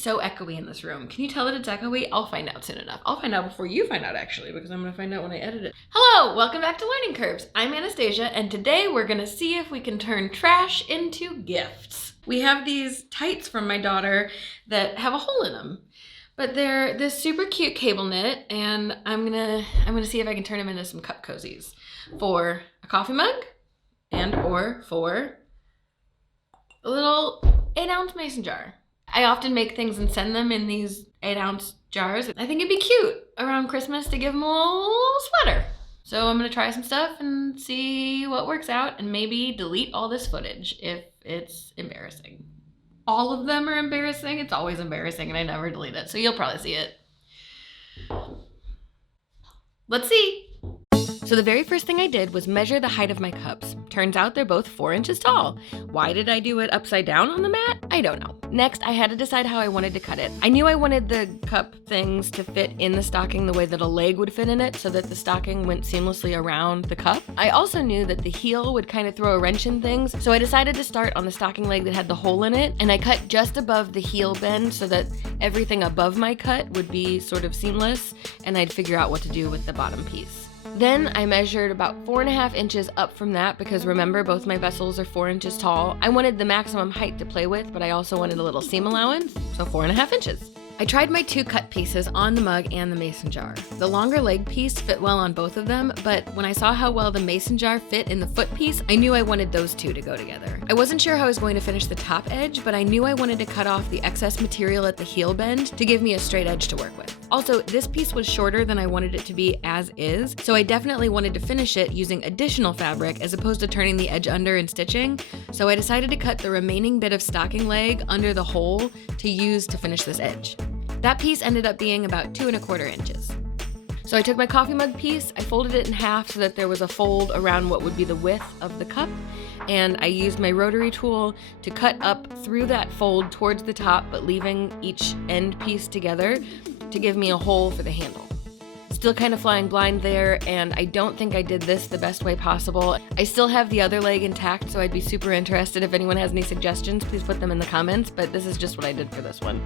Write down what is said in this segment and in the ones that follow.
so echoey in this room. Can you tell that it's echoey? I'll find out soon enough. I'll find out before you find out, actually, because I'm gonna find out when I edit it. Hello, welcome back to Learning Curves. I'm Anastasia, and today we're gonna see if we can turn trash into gifts. We have these tights from my daughter that have a hole in them, but they're this super cute cable knit, and I'm gonna see if I can turn them into some cup cozies for a coffee mug and or for a little 8-ounce mason jar. I often make things and send them in these 8-ounce jars. I think it'd be cute around Christmas to give them a little sweater. So I'm gonna try some stuff and see what works out, and maybe delete all this footage if it's embarrassing. All of them are embarrassing. It's always embarrassing and I never delete it, so you'll probably see it. Let's see. So the very first thing I did was measure the height of my cups. Turns out they're both 4 inches tall. Why did I do it upside down on the mat? I don't know. Next, I had to decide how I wanted to cut it. I knew I wanted the cup things to fit in the stocking the way that a leg would fit in it, so that the stocking went seamlessly around the cup. I also knew that the heel would kind of throw a wrench in things, so I decided to start on the stocking leg that had the hole in it, and I cut just above the heel bend so that everything above my cut would be sort of seamless, and I'd figure out what to do with the bottom piece. Then I measured about 4.5 inches up from that, because remember, both my vessels are 4 inches tall. I wanted the maximum height to play with, but I also wanted a little seam allowance, so 4.5 inches. I tried my 2 cut pieces on the mug and the mason jar. The longer leg piece fit well on both of them, but when I saw how well the mason jar fit in the foot piece, I knew I wanted those two to go together. I wasn't sure how I was going to finish the top edge, but I knew I wanted to cut off the excess material at the heel bend to give me a straight edge to work with. Also, this piece was shorter than I wanted it to be as is, so I definitely wanted to finish it using additional fabric as opposed to turning the edge under and stitching, so I decided to cut the remaining bit of stocking leg under the hole to use to finish this edge. That piece ended up being about 2.25 inches. So I took my coffee mug piece, I folded it in half so that there was a fold around what would be the width of the cup, and I used my rotary tool to cut up through that fold towards the top, but leaving each end piece together to give me a hole for the handle. Still kind of flying blind there, and I don't think I did this the best way possible. I still have the other leg intact, so I'd be super interested if anyone has any suggestions. Please put them in the comments, but this is just what I did for this one.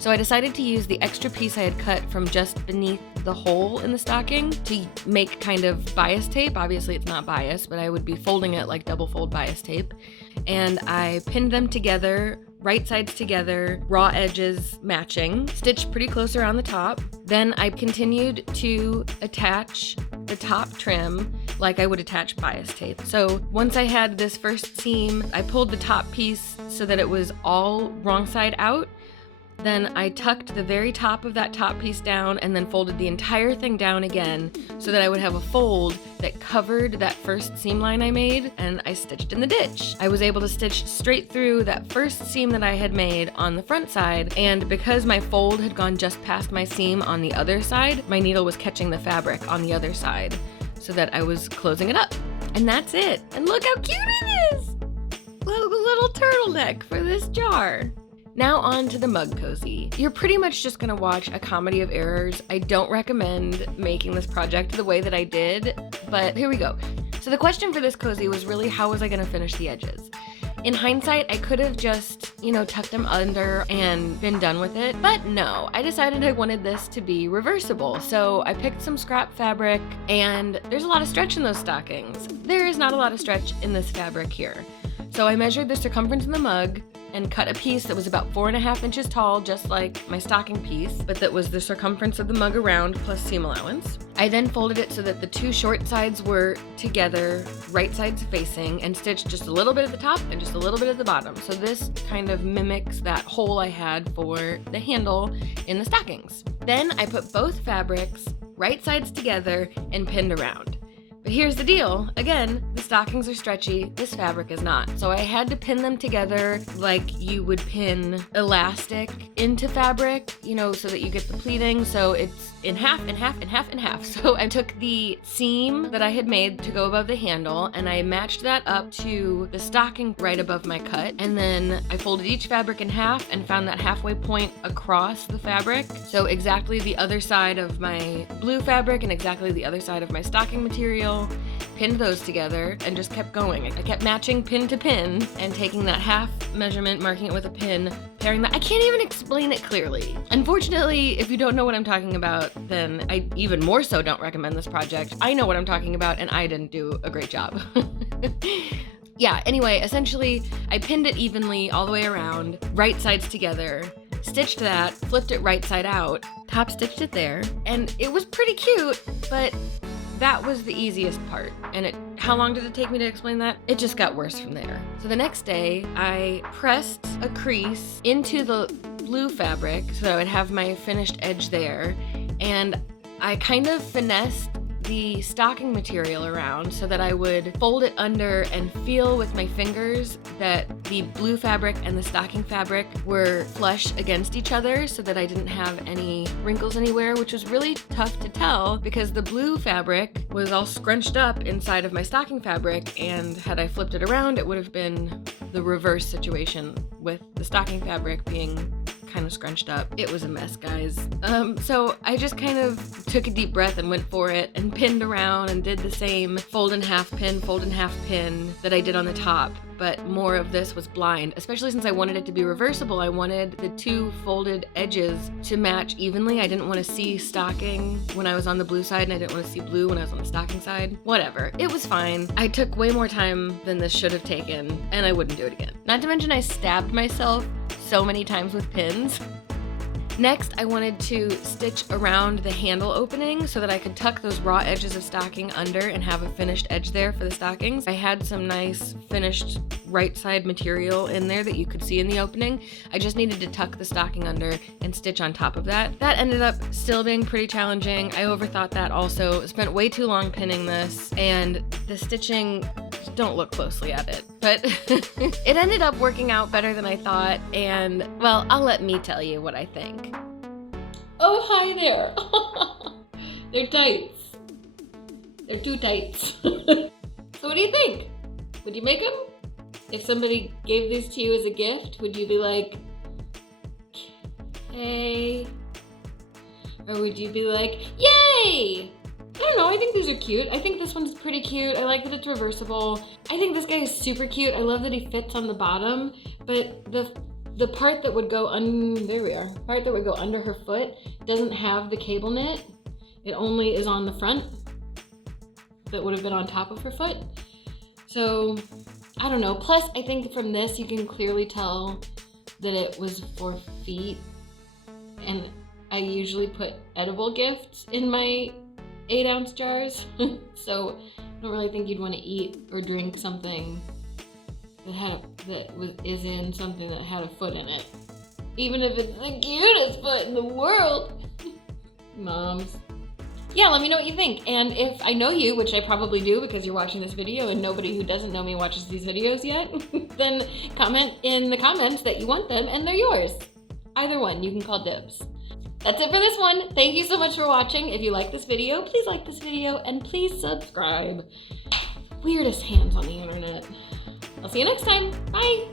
So I decided to use the extra piece I had cut from just beneath the hole in the stocking to make kind of bias tape. Obviously it's not bias, but I would be folding it like double fold bias tape. And I pinned them together, right sides together, raw edges matching, stitched pretty close around the top. Then I continued to attach the top trim like I would attach bias tape. So once I had this first seam, I pulled the top piece so that it was all wrong side out. Then I tucked the very top of that top piece down and then folded the entire thing down again so that I would have a fold that covered that first seam line I made, and I stitched in the ditch. I was able to stitch straight through that first seam that I had made on the front side, and because my fold had gone just past my seam on the other side, my needle was catching the fabric on the other side so that I was closing it up. And that's it. And look how cute it is! Little turtleneck for this jar. Now on to the mug cozy. You're pretty much just gonna watch a comedy of errors. I don't recommend making this project the way that I did, but here we go. So the question for this cozy was really, how was I gonna finish the edges? In hindsight, I could have just, tucked them under and been done with it, but no, I decided I wanted this to be reversible. So I picked some scrap fabric, and there's a lot of stretch in those stockings. There is not a lot of stretch in this fabric here. So I measured the circumference in the mug and cut a piece that was about 4.5 inches tall, just like my stocking piece, but that was the circumference of the mug around plus seam allowance. I then folded it so that the 2 short sides were together, right sides facing, and stitched just a little bit at the top and just a little bit at the bottom. So this kind of mimics that hole I had for the handle in the stockings. Then I put both fabrics right sides together and pinned around. But here's the deal. Again, the stockings are stretchy, this fabric is not. So I had to pin them together like you would pin elastic into fabric, so that you get the pleating. So it's in half, in half, in half, in half. So I took the seam that I had made to go above the handle, and I matched that up to the stocking right above my cut. And then I folded each fabric in half and found that halfway point across the fabric. So exactly the other side of my blue fabric and exactly the other side of my stocking material. material, pinned those together, and just kept going. I kept matching pin to pin and taking that half measurement, marking it with a pin, pairing that. I can't even explain it clearly. Unfortunately, if you don't know what I'm talking about, then I even more so don't recommend this project. I know what I'm talking about, and I didn't do a great job. Yeah, anyway, essentially, I pinned it evenly all the way around, right sides together, stitched that, flipped it right side out, top stitched it there, and it was pretty cute, but that was the easiest part. And how long did it take me to explain that? It just got worse from there. So the next day, I pressed a crease into the blue fabric so that I would have my finished edge there, and I kind of finessed the stocking material around so that I would fold it under and feel with my fingers that the blue fabric and the stocking fabric were flush against each other so that I didn't have any wrinkles anywhere, which was really tough to tell because the blue fabric was all scrunched up inside of my stocking fabric, and had I flipped it around, it would have been the reverse situation with the stocking fabric being kind of scrunched up. It was a mess, guys. So I just kind of took a deep breath and went for it and pinned around and did the same fold and half pin that I did on the top, but more of this was blind, especially since I wanted it to be reversible. I wanted the two folded edges to match evenly. I didn't want to see stocking when I was on the blue side, and I didn't want to see blue when I was on the stocking side. Whatever, it was fine. I took way more time than this should have taken, and I wouldn't do it again. Not to mention I stabbed myself so many times with pins. Next, I wanted to stitch around the handle opening so that I could tuck those raw edges of stocking under and have a finished edge there for the stockings. I had some nice finished right side material in there that you could see in the opening. I just needed to tuck the stocking under and stitch on top of that. That ended up still being pretty challenging. I overthought that also. Spent way too long pinning this, and the stitching, don't look closely at it, but it ended up working out better than I thought, and well, I'll let me tell you what I think. Oh, hi there. They're tights. They're too tights. So what do you think? Would you make them? If somebody gave these to you as a gift, would you be like, hey? Or would you be like, yay? I don't know, I think these are cute. I think this one's pretty cute. I like that it's reversible. I think this guy is super cute. I love that he fits on the bottom, but the part that would go part that would go under her foot doesn't have the cable knit. It only is on the front. That would have been on top of her foot. So, I don't know. Plus, I think from this you can clearly tell that it was for feet, and I usually put edible gifts in my 8-ounce jars, so I don't really think you'd want to eat or drink something that is in something that had a foot in it, even if it's the cutest foot in the world. Moms. Yeah, let me know what you think, and if I know you, which I probably do because you're watching this video and nobody who doesn't know me watches these videos yet, then comment in the comments that you want them and they're yours. Either one, you can call dibs. That's it for this one. Thank you so much for watching. If you like this video, please like this video and please subscribe. Weirdest hands on the internet. I'll see you next time. Bye.